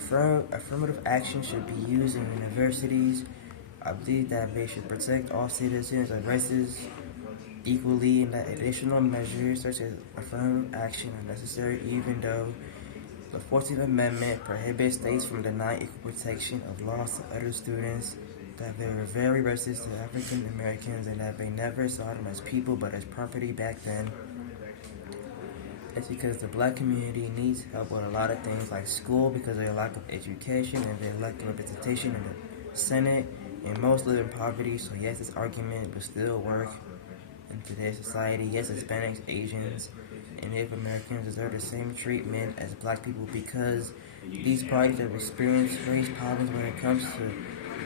Affirmative action should be used in universities. I believe that they should protect all citizens of races equally, and that additional measures such as affirmative action are necessary, even though the 14th Amendment prohibits states from denying equal protection of laws to other students, that they were very racist to African Americans, and that they never saw them as people but as property back then. It's because the black community needs help with a lot of things like school because of their lack of education and their lack of representation in the Senate, and most live in poverty. So yes, this argument will still work in today's society. Yes, Hispanics, Asians, and Native Americans deserve the same treatment as black people because these parties have experienced race problems when it comes to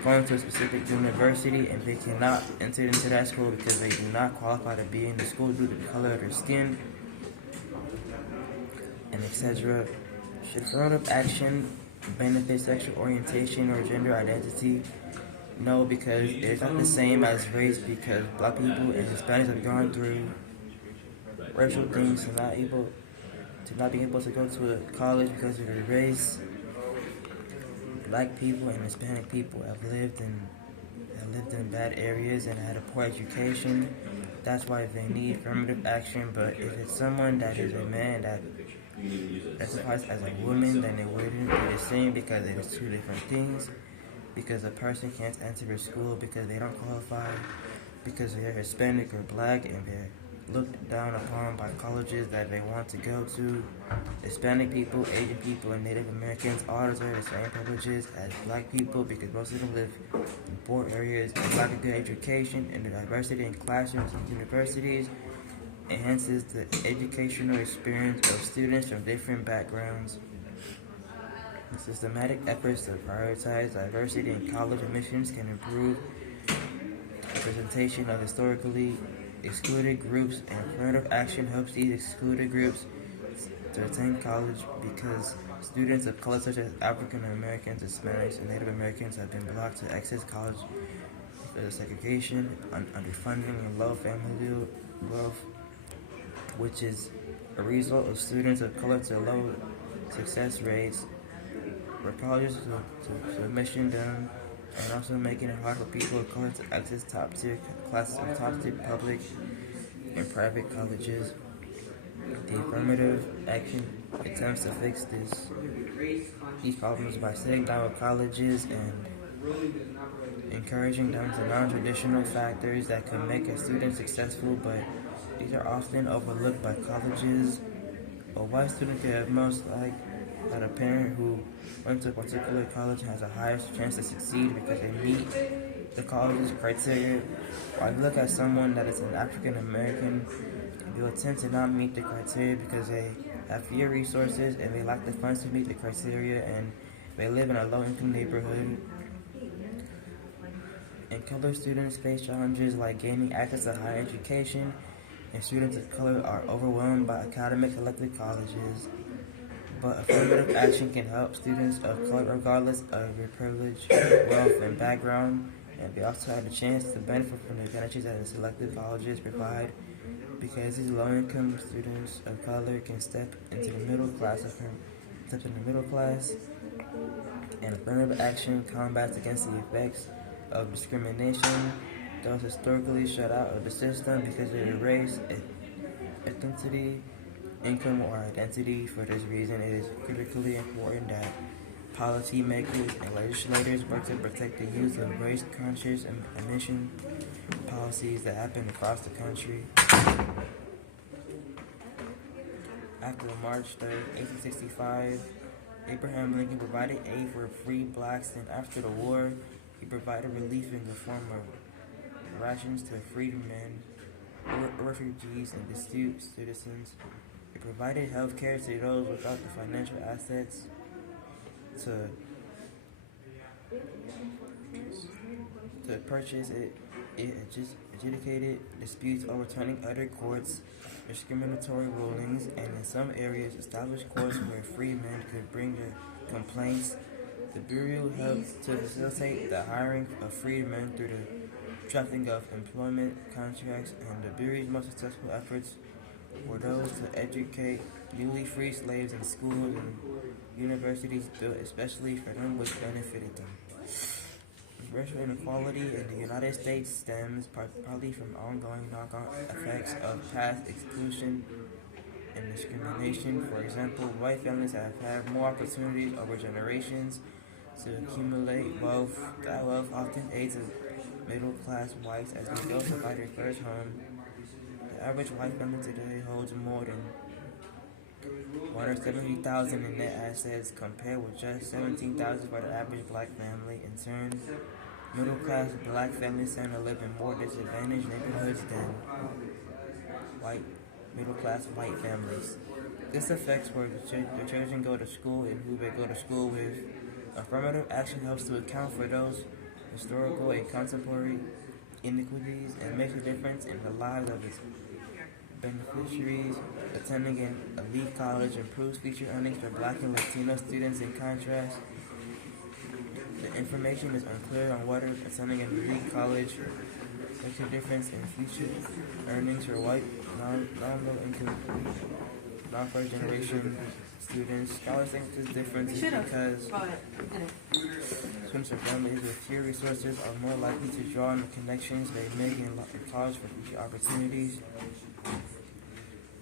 going to a specific university, and they cannot enter into that school because they do not qualify to be in the school due to the color of their skin, and etc. Should affirmative action benefit sexual orientation or gender identity? No, because it's not the same as race, because black people and Hispanics have gone through racial things to not be able to go to a college because of their race. Black people and Hispanic people have lived in bad areas and had a poor education. That's why they need affirmative action. But if it's someone that is a man that identifies as a woman, then it wouldn't be the same because it is two different things. Because a person can't enter a school because they don't qualify, because they're Hispanic or black, and they're looked down upon by colleges that they want to go to. Hispanic people, Asian people, and Native Americans all deserve the same privileges as black people because most of them live in poor areas and lack a good education, and the diversity in classrooms and universities enhances the educational experience of students from different backgrounds. Systematic efforts to prioritize diversity in college admissions can improve representation of historically excluded groups, and affirmative action helps these excluded groups to attend college because students of color such as African Americans, Hispanics, and Native Americans have been blocked to access college because of segregation, underfunding, and low family wealth, which is a result of students of color to low success rates, where colleges to admission them, and also making it hard for people of color to access top-tier classes of top-tier public and private colleges. The affirmative action attempts to fix these problems by sitting down with colleges and encouraging them to non-traditional factors that could make a student successful, but these are often overlooked by colleges. A white student could have most like that a parent who went to a particular college has a higher chance to succeed because they meet the college's criteria. While you look at someone that is an African American, they will tend to not meet the criteria because they have fewer resources and they lack the funds to meet the criteria, and they live in a low-income neighborhood. And color students face challenges like gaining access to higher education, and students of color are overwhelmed by academic selected colleges. But affirmative action can help students of color regardless of their privilege, wealth, and background, and they also have the chance to benefit from the advantages that the selected colleges provide because these low-income students of color can step into the middle class, and affirmative action combats against the effects of discrimination, those historically shut out of the system because of their race, ethnicity, income, or identity. For this reason, it is critically important that policymakers and legislators work to protect the use of race-conscious admission policies that happen across the country. After March 3, 1865, Abraham Lincoln provided aid for free blacks, and after the war, he provided relief in the form of rations to freedmen, refugees, and displaced citizens. It provided health care to those without the financial assets to purchase it. It just adjudicated disputes, overturning other courts' discriminatory rulings, and in some areas established courts where free men could bring their complaints. The Bureau helped to facilitate the hiring of freedmen through the drafting of employment contracts, and the Bureau's most successful efforts were those to educate newly freed slaves in schools and universities. universities built especially for them which benefited them. Racial inequality in the United States stems partly from ongoing knock-on effects of past exclusion and discrimination. For example, white families have had more opportunities over generations to accumulate wealth. That wealth often aids middle-class whites as they go to buy their first home. The average white family today holds more than $170,000 in net assets, compared with just $17,000 for the average black family. In turn, middle-class black families tend to live in more disadvantaged neighborhoods than white middle-class white families. This affects where the children go to school and who they go to school with. Affirmative action helps to account for those historical and contemporary inequities and makes a difference in the lives of its beneficiaries. Attending an elite college improves future earnings for black and Latino students. In contrast, the information is unclear on whether attending an elite college makes a difference in future earnings for white, non-low-income, non-first-generation students. Scholars think this difference is because students or families with fewer resources are more likely to draw on the connections they make in college for future opportunities,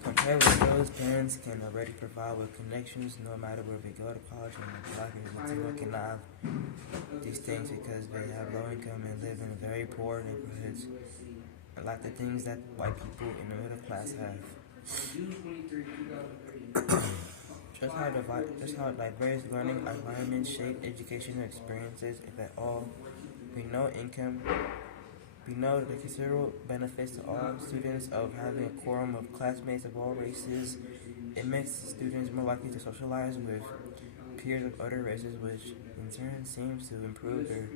compared with those parents can already provide with connections no matter where they go to college. And the black and Latino cannot have these things because they have low income and live in very poor neighborhoods, like the things that white people in the middle class have. Just how diverse learning environments shape educational experiences, if at all. We know the considerable benefits to all students of having a quorum of classmates of all races. It makes students more likely to socialize with peers of other races, which in turn seems to improve their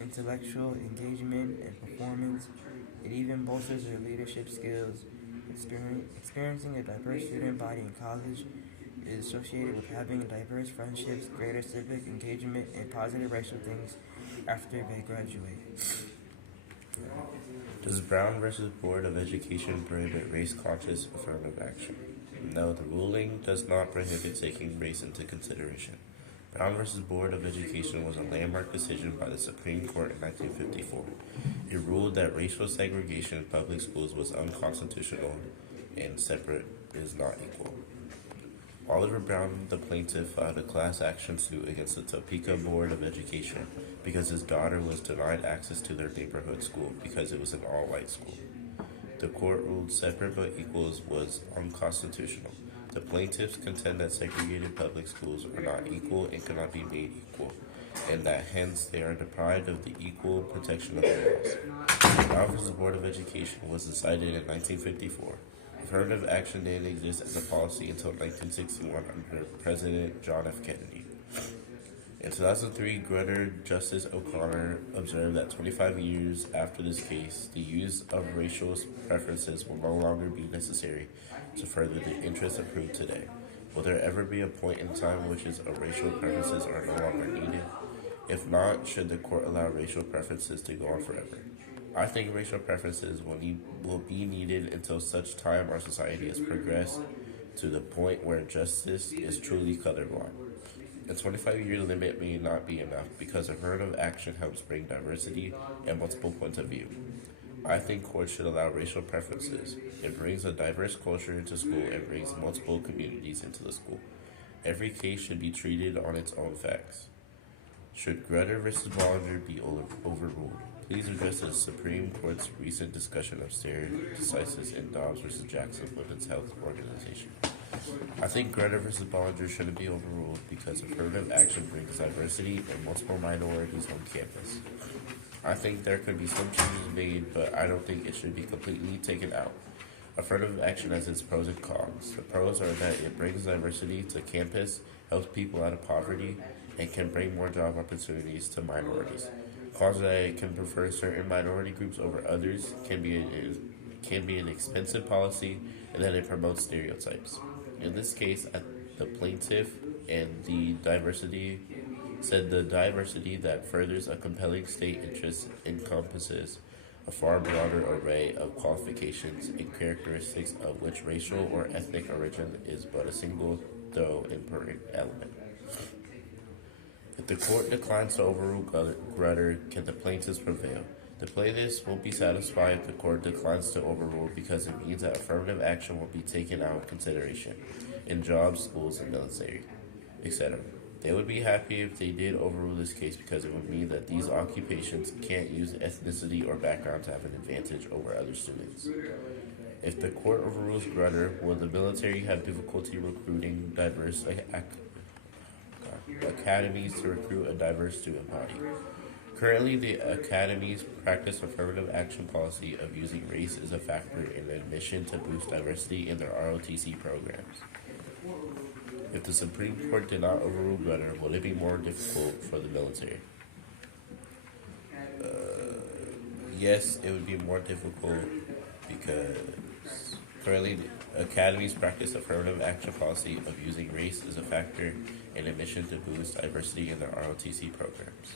intellectual engagement and performance. It even bolsters their leadership skills. Experiencing a diverse student body in college is associated with having diverse friendships, greater civic engagement, and positive racial things after they graduate. Does Brown versus Board of Education prohibit race-conscious affirmative action? No, the ruling does not prohibit taking race into consideration. Brown versus Board of Education was a landmark decision by the Supreme Court in 1954. It ruled that racial segregation in public schools was unconstitutional and separate is not equal. Oliver Brown, the plaintiff, filed a class action suit against the Topeka Board of Education because his daughter was denied access to their neighborhood school because it was an all-white school. The court ruled separate but equals was unconstitutional. The plaintiffs contend that segregated public schools are not equal and cannot be made equal, and that hence they are deprived of the equal protection of the laws. Brown versus Board of Education was decided in 1954. Affirmative action didn't exist as a policy until 1961 under President John F. Kennedy. In 2003, Grutter Justice O'Connor observed that 25 years after this case, the use of racial preferences will no longer be necessary to further the interests approved today. Will there ever be a point in time in which racial preferences are no longer needed? If not, should the court allow racial preferences to go on forever? I think racial preferences will be needed until such time our society has progressed to the point where justice is truly colorblind. A 25-year limit may not be enough because affirmative action helps bring diversity and multiple points of view. I think courts should allow racial preferences. It brings a diverse culture into school and brings multiple communities into the school. Every case should be treated on its own facts. Should Grutter versus Bollinger be overruled? Please address the Supreme Court's recent discussion of stare decisis in Dobbs versus Jackson Women's Health Organization. I think Grutter versus Bollinger shouldn't be overruled because affirmative action brings diversity and multiple minorities on campus. I think there could be some changes made, but I don't think it should be completely taken out. Affirmative action has its pros and cons. The pros are that it brings diversity to campus, helps people out of poverty, and can bring more job opportunities to minorities. Cons that it can prefer certain minority groups over others, can be an expensive policy, and that it promotes stereotypes. In this case, the plaintiff and the diversity that furthers a compelling state interest encompasses a far broader array of qualifications and characteristics of which racial or ethnic origin is but a single, though important, element. If the court declines to overrule Grutter, can the plaintiffs prevail? The plaintiffs will be satisfied if the court declines to overrule because it means that affirmative action will be taken out of consideration in jobs, schools, and military, etc. They would be happy if they did overrule this case because it would mean that these occupations can't use ethnicity or background to have an advantage over other students. If the court overrules Grutter, will the military have difficulty recruiting diverse academies to recruit a diverse student body? Currently, the academies practice affirmative action policy of using race as a factor in admission to boost diversity in their ROTC programs. If the Supreme Court did not overrule Grutter, will it be more difficult for the military? Yes, it would be more difficult because currently the academies practice affirmative action policy of using race as a factor in admission to boost diversity in their ROTC programs.